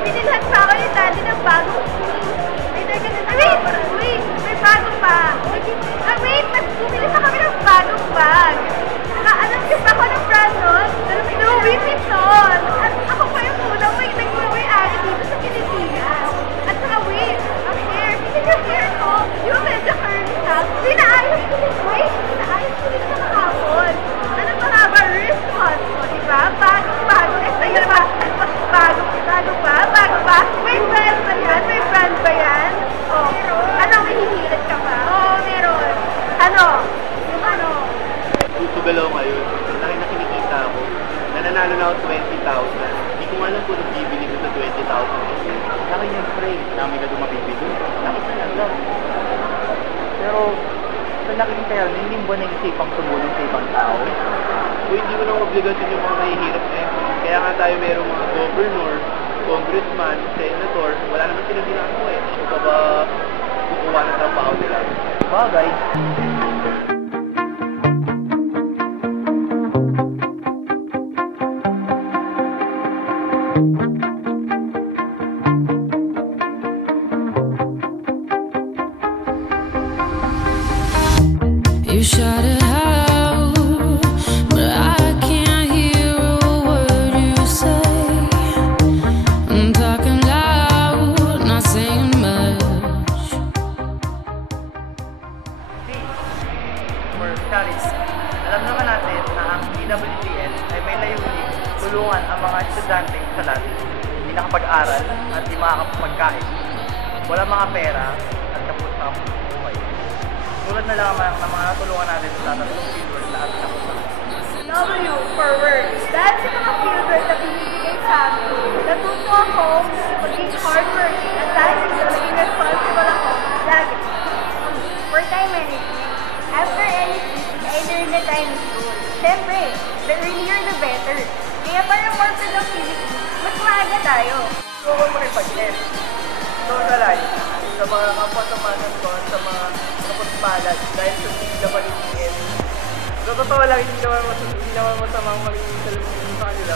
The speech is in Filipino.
Binilhan pa ako yung daddy ng bagong shoes. Wait, may bago pa. Wait, mas bumili pa kami ng bagong bag. Alam niyo ba ako ng brand nun? Louis Vuitton. At ako pa yung unang nag-may-ari dito sa Pilipinas. At saka wait, ang hair. Tingnan yung hair ko. Yung medyo curly na. Pinaayos ko din sa kahapon. Ano pa nga ba? Wristwatch ko, diba? Bago. Ito ba? Bago ba? May brand ba yan? Oh. Ano, may hihilit ka ba? Oo, meron. Ano? Yung ano? Tutugalaw ngayon. Laki na kinikita ako. Nananalo na ako 20,000. Hindi ko alam kung bibili ko sa 20,000. Laki niyan, pre. Dami ka doon mabibili. Laki ka lang lang. Pero, sa laki ng kaya, hindi mo ba naisipang tumulong sa ibang tao? O hindi mo lang obligasyon yung mga mahihirap na yun. Kaya nga tayo mayroong mga governor, congressman, senator, wala naman silang ginagawa eh. So ka ba kukuha ng trabaho nila? Bagay. You shot it out, but I can't hear a word you say. I'm talking loud, not saying much. For studies, alam naman natin na ang PWTN ay may layunin tulungan ang mga estudyante sa lahat. Hindi nakapag-aral at hindi makakapagkain. Wala mga pera at kapos na buhay. Tulad na lang ng mga natulungan natin sa tatlong fieldwork na at tapos na. W for work. Dahil sa mga fieldwork na binibigay sa amin, natuto ako maging hardworking at dahil dito naging responsible ako lagi. For time management, after any meeting, I learned the time rule. Siyempre, the earlier the better. Kaya para more productivity, mas maaga tayo. Huwag mo rin pag-test. So, sa mga kapatamanan ko, sa mga kapatpalad, dahil sa PWTN. So, totoo lang, hindi naman masamang maging sa kanila.